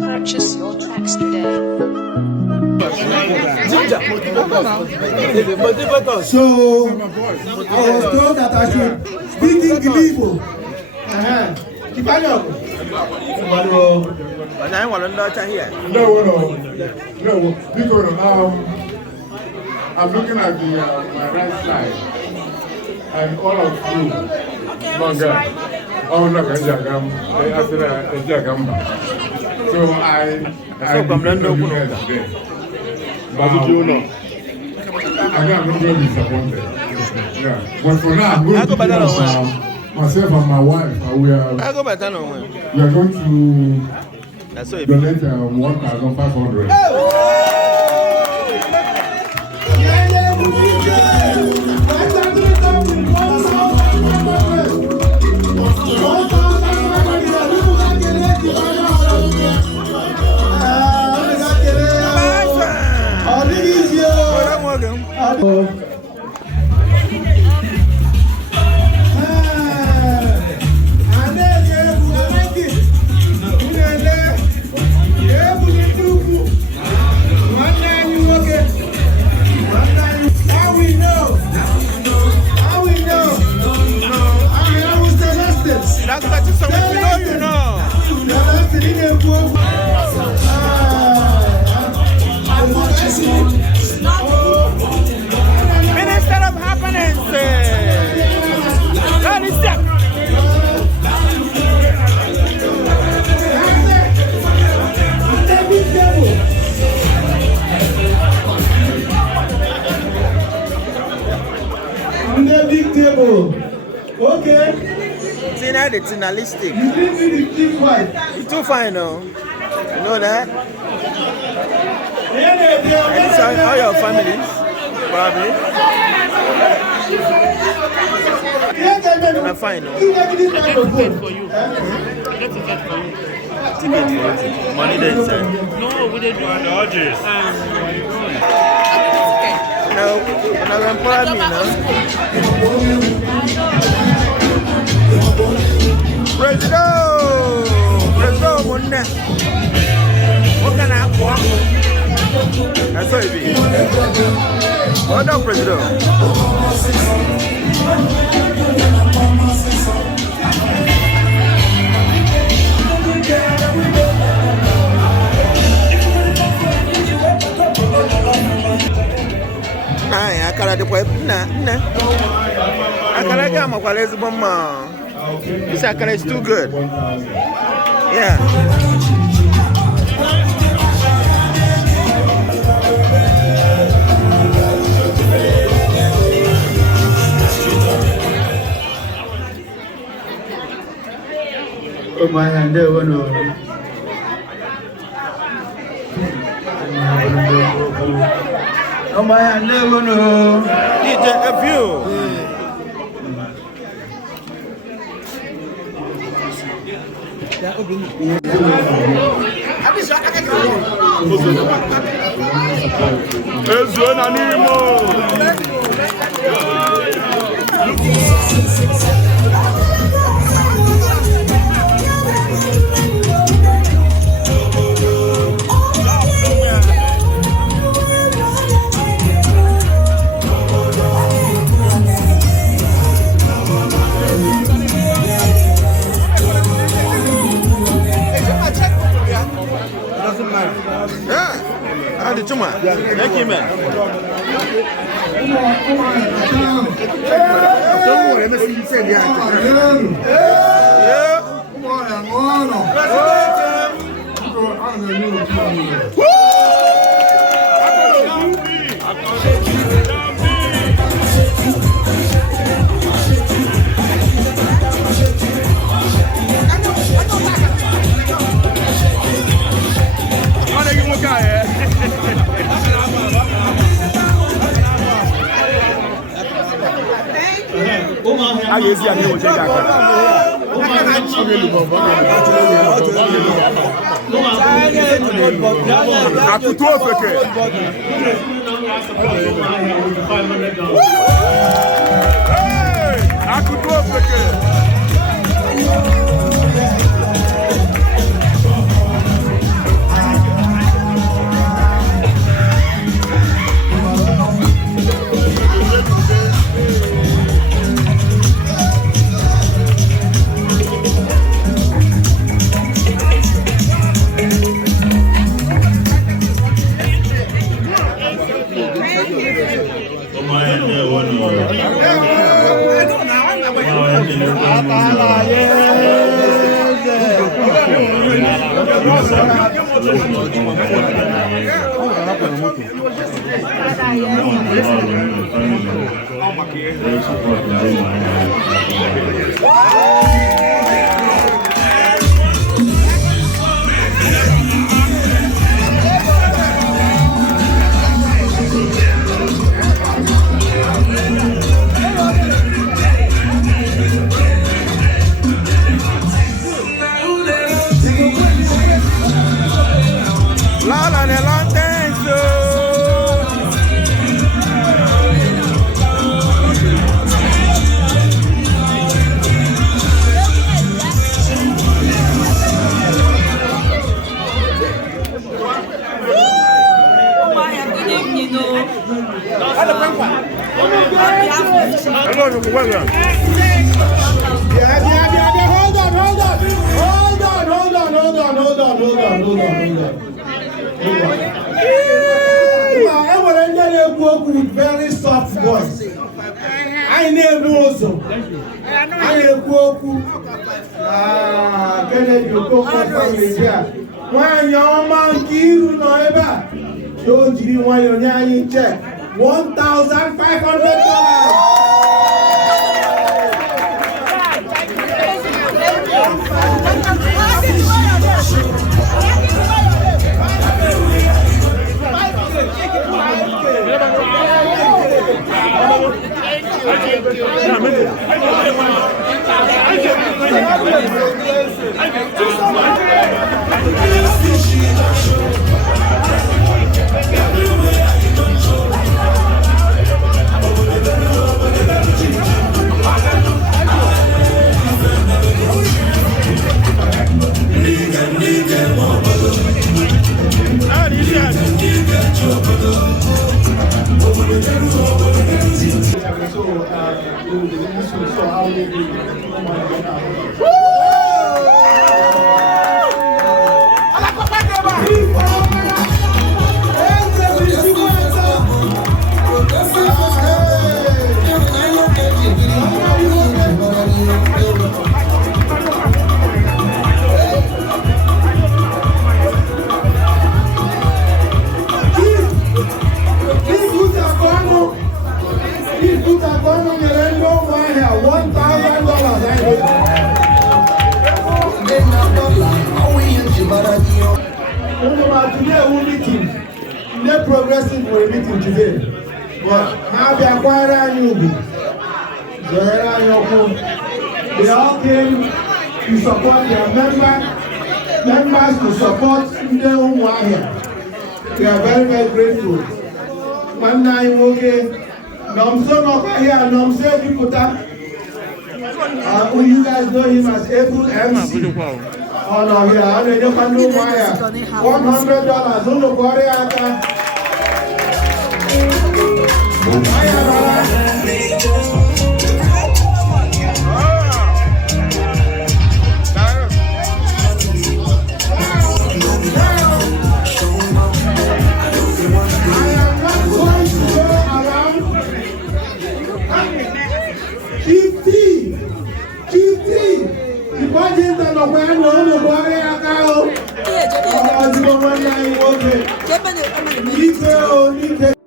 Purchase your tracks today. So I was told that I should speak English. No. Because I'm looking at my right side, and all of you, Manga, oh no, so I don't know who has been. But you know, I'm not going to be disappointed. Yeah, but for now, I'm going to give myself and my wife. We are going to donate 1,500. Minister of Happiness. That is that. On the big table. Okay. See now the tinalistic. You didn't need the big white. It's too fine, no? You know that? And it's all your families, probably. I'm fine, no? Ticket for you. Ticket for you. Money there inside. No, we did do Dodgers. Now employ me, no? President, what can I walk? That's what it is. Well done, President. I can't do it. I can't get my quality. This akara is too good. Yeah. Umuahia ndewo no. Umuahia ndewo no. DJ a view. Thank you, man. With very soft voice. I never also. I Kennedy, you go for family here. When your man you know ever, don't you want your nanny check? $1,500. They're progressing for a meeting today, but now they acquire a new They all came to support their members to support the Umuahia. We are very, very grateful. One night, okay, Noxyb Eduputa. You guys know him as Able MC. Oh no, here, I don't know $100. Who no worry aka? Okay.